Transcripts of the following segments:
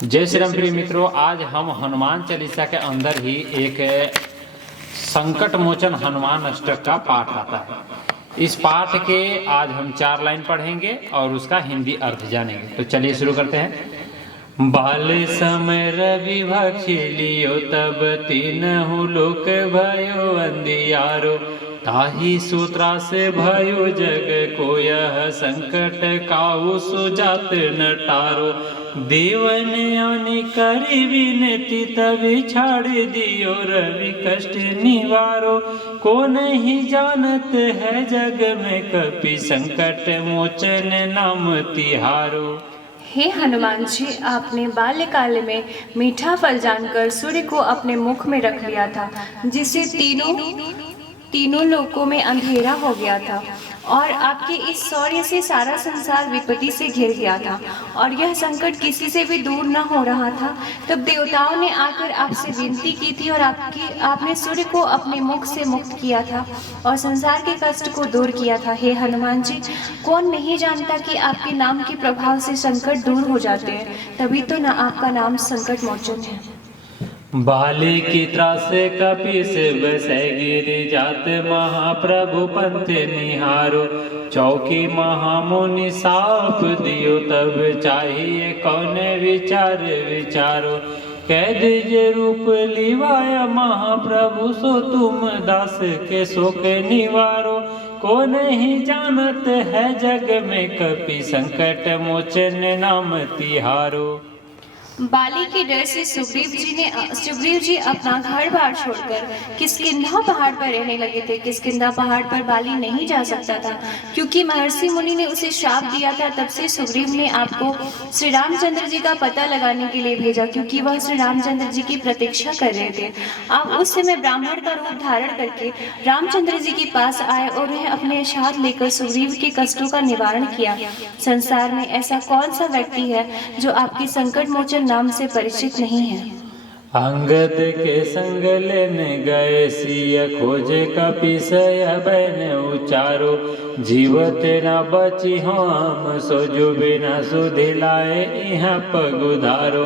जय श्री राम प्रिय मित्रों, आज हम हनुमान चालीसा के अंदर ही एक संकट मोचन हनुमान अष्टक का पाठ आता है। इस पाठ के आज हम 4 लाइन पढ़ेंगे और उसका हिंदी अर्थ जानेंगे। तो चलिए शुरू करते हैं। बाल समय रवि भक्षिलियो तब तीनहु लोक भयो अंधियारो, ताहि सूत्रा से भयो जग को यह संकट काहू सुजात न टारो। देवन आने करी विनती तभी छाड़ दियो रवि कष्ट निवारो। को नहीं जानत है जग में कपि संकट मोचन नाम तिहारो। हे हनुमान जी, आपने बाल्यकाल में मीठा फल जानकर सूर्य को अपने मुख में रख लिया था, जिससे तीनों लोकों में अंधेरा हो गया था और आपके इस शौर्य से सारा संसार विपत्ति से घिर गया था और यह संकट किसी से भी दूर न हो रहा था। तब देवताओं ने आकर आपसे विनती की थी और आपने सूर्य को अपने मुख से मुक्त किया था और संसार के कष्ट को दूर किया था। हे हनुमान जी, कौन नहीं जानता कि आपके नाम के प्रभाव से संकट दूर हो जाते हैं, तभी तो न आपका नाम संकट मोचन है। बाली की त्रास कपि से बसै गिरि जात, महाप्रभु पंथ निहारो। चौकी महामुनि साप दियो तब चाहिए कौन विचार विचारो। कह दीजिए रूप लिवाया महाप्रभु, सो तुम दास के शोक निवारो। को नहीं जानत है जग में कपि संकट मोचन नाम तिहारो। बाली के डर से सुग्रीव जी अपना घर बार छोड़कर किष्किंधा पहाड़ पर रहने लगे थे। किष्किंधा पहाड़ पर बाली नहीं जा सकता था क्योंकि महर्षि मुनि ने उसे श्राप दिया था। तब से सुग्रीव ने आपको श्री रामचंद्र जी का पता लगाने के लिए भेजा, क्योंकि वह श्री रामचंद्र जी की प्रतीक्षा कर रहे थे। आप उस समय ब्राह्मण का रूप धारण करके रामचंद्र जी के पास आए और उन्हें अपने साथ लेकर सुग्रीव के कष्टों का निवारण किया। संसार में ऐसा कौन सा व्यक्ति है जो आपकी संकट मोचन नाम से परिचित नहीं है। अंगद के संग लेने गए सिया, खोजे कपिसय बैन उचारो। जीव तेरा बची हम सो जो बिना सुधि लाए यहाँ पगुधारो।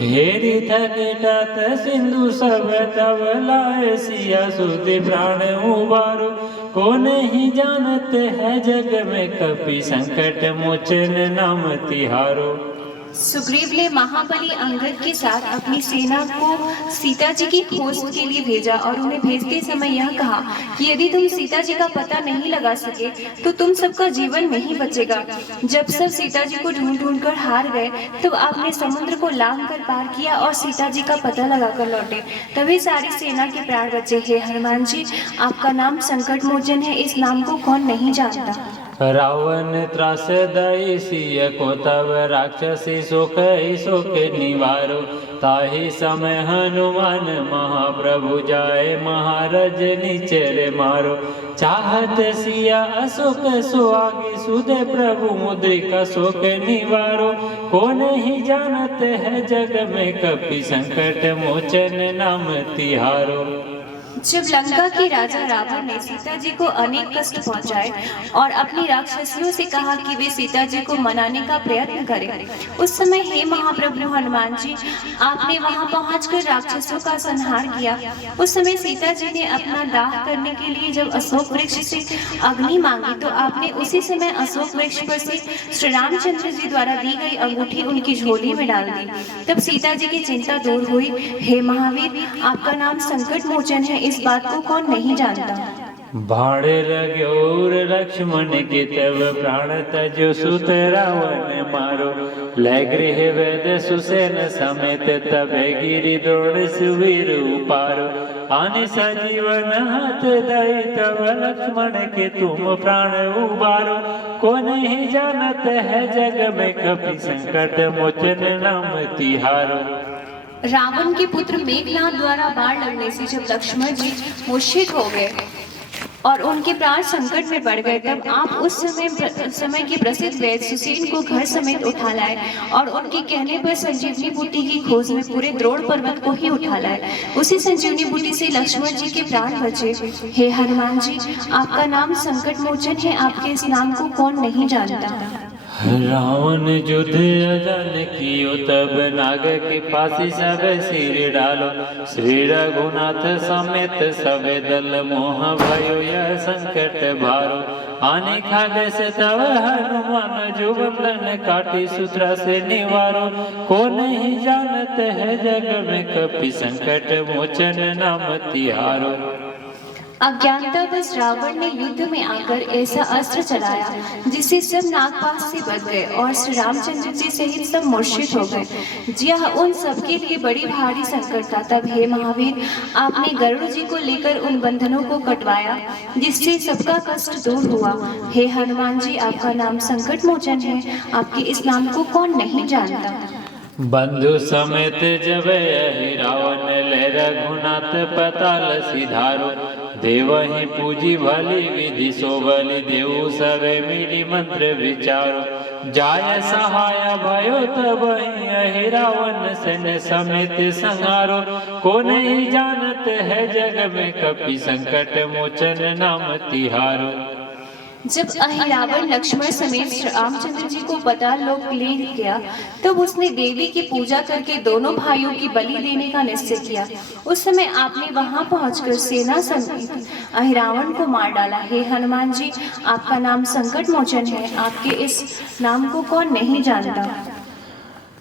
हेरी थनिटत सिंधु सब तब लाए सिया, सुधि प्राण उबारो। को नहीं जानत है जग में कपि संकट मोचन नाम तिहारो। सुग्रीव ने महाबली अंगद के साथ अपनी सेना को सीता जी की खोज के लिए भेजा और उन्हें भेजते समय यह कहा कि यदि तुम सीता जी का पता नहीं लगा सके तो तुम सबका जीवन नहीं बचेगा। जब सब सीता जी को ढूंढ कर हार गए, तब आपने समुद्र को लांघ कर पार किया और सीता जी का पता लगाकर लौटे, तभी सारी सेना के प्राण बचे। हे हनुमान जी, आपका नाम संकट मोचन है, इस नाम को कौन नहीं जानता। रावण त्रास दई सिय को तब राक्षसी शोक निवारो। ताहि समय हनुमान महाप्रभु जाए, महाराज नीचे मारो। चाहत सिया अशोक सुहागी, सुधे प्रभु मुद्रिका शोक निवारो। को नहीं जानत है जग में कपि संकट मोचन नाम तिहारो। जब लंका के राजा रावण ने सीता जी को अनेक कष्ट पहुंचाए और अपनी राक्षसियों से कहा कि वे सीता जी को मनाने का प्रयत्न करें, उस समय हे महाप्रभु हनुमान जी, आपने वहां पहुंचकर राक्षसों का संहार किया। उस समय सीता जी ने अपना दाह करने के लिए जब अशोक वृक्ष से अग्नि मांगी, तो आपने उसी समय अशोक वृक्ष पर से श्री रामचंद्र जी द्वारा दी गई अंगूठी उनकी झोली में डाल दी। तब सीता जी की चिंता दूर हुई। हे महावीर, आपका नाम संकट मोचन है, इस बात को कौन नहीं जानता। भाड़े लग्योर लक्ष्मण के तब प्राण तजो, सुत रावण मारो। लय गृह वेद सुसेन समेत तब गिरि द्रोण सुवीर उपारो। आने सजीवन हाथ दई तब लक्ष्मण के तुम प्राण उबारो। को नहीं जानत है जग में कपि संकट मोचन नाम तिहारो। रावण के पुत्र मेघनाद द्वारा बाण लगने से जब लक्ष्मण जी मूर्छित हो गए और उनके प्राण संकट में पड़ गए, तब आप उस समय के प्रसिद्ध वैद्य सुसेन को घर समेत उठा लाए और उनके कहने पर संजीवनी बूटी की खोज में पूरे द्रोण पर्वत को ही उठा लाए। उसी संजीवनी बूटी से लक्ष्मण जी के प्राण बचे। हे हनुमान जी, आपका नाम संकट मोचन है, आपके इस नाम को कौन नहीं जानता। रावण युद्ध अजन कियो तब नाग की फांसी सब सिर डालो। श्री रघुनाथ समेत सबे दल मोह भयो यह संकट भारो। आने खागे से तब हनुमान जो बंधन काटी सूत्रा से निवारो। को नहीं जानत है जग में कपि संकट मोचन नाम तिहारो। अज्ञानतावश रावण ने युद्ध में आकर ऐसा अस्त्र चलाया जिससे सब नागपाश से बच गए और श्री रामचंद्र जी सहित सब मूर्छित हो गए। जी हाँ, उन सबके लिए बड़ी भारी संकट था। तब हे महावीर, आपने गरुड़ जी को लेकर उन बंधनों को कटवाया जिससे सबका कष्ट दूर हुआ। हे हनुमान जी, आपका नाम संकट मोचन है। आपके इस नाम को कौन नहीं जानता। बंधु समेत जब यही रावण ले रघुनाथ पताल सिधारो। देवहि पूजी भली विधि सो बलि देव सवे मिली मंत्र विचारो। जाय सहाय भयो तब यही रावण सेन समेत संहारो। को नहीं जानत है जग में कपि संकट मोचन नाम तिहारो। जब अहिरावण लक्ष्मण समेत श्री रामचंद्र जी को पाताल लोक ले गया तब उसने देवी की पूजा करके दोनों भाइयों की बलि देने का निश्चय किया। उस समय आपने वहां पहुंचकर सेना समेत अहिरावण को मार डाला। हे हनुमान जी, आपका नाम संकट मोचन है। आपके इस नाम को कौन नहीं जानता।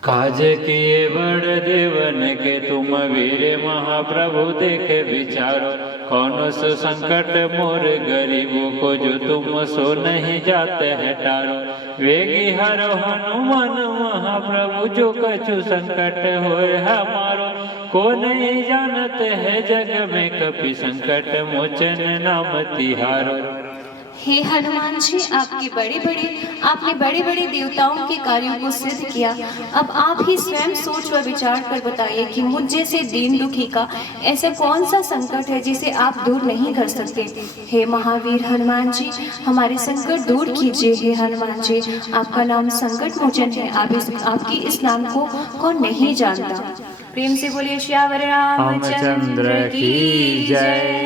काज किए बड़ देवन के तुम वीर महाप्रभु देखे विचारो। कौन सो संकट मोर गरीबों को जो तुम सो नहीं जाते है टारो। वेगी हरो हनुमान महाप्रभु जो कछु संकट होए हमारो। को नहीं जानत है जग में कपि संकट मोचन नाम तिहारो। हे हनुमान जी, आपने बड़े बड़े देवताओं के कार्यों को सिद्ध किया। अब आप ही स्वयं सोच व विचार कर बताइए कि मुझ जैसे दीन दुखी का ऐसा कौन सा संकट है जिसे आप दूर नहीं कर सकते। हे महावीर हनुमान जी, हमारे संकट दूर कीजिए। हे हनुमान जी, आपका नाम संकट मोचन है। आपकी इस नाम को कौन नहीं जानता। प्रेम से बोलिए श्यावर रामचंद्र की जय।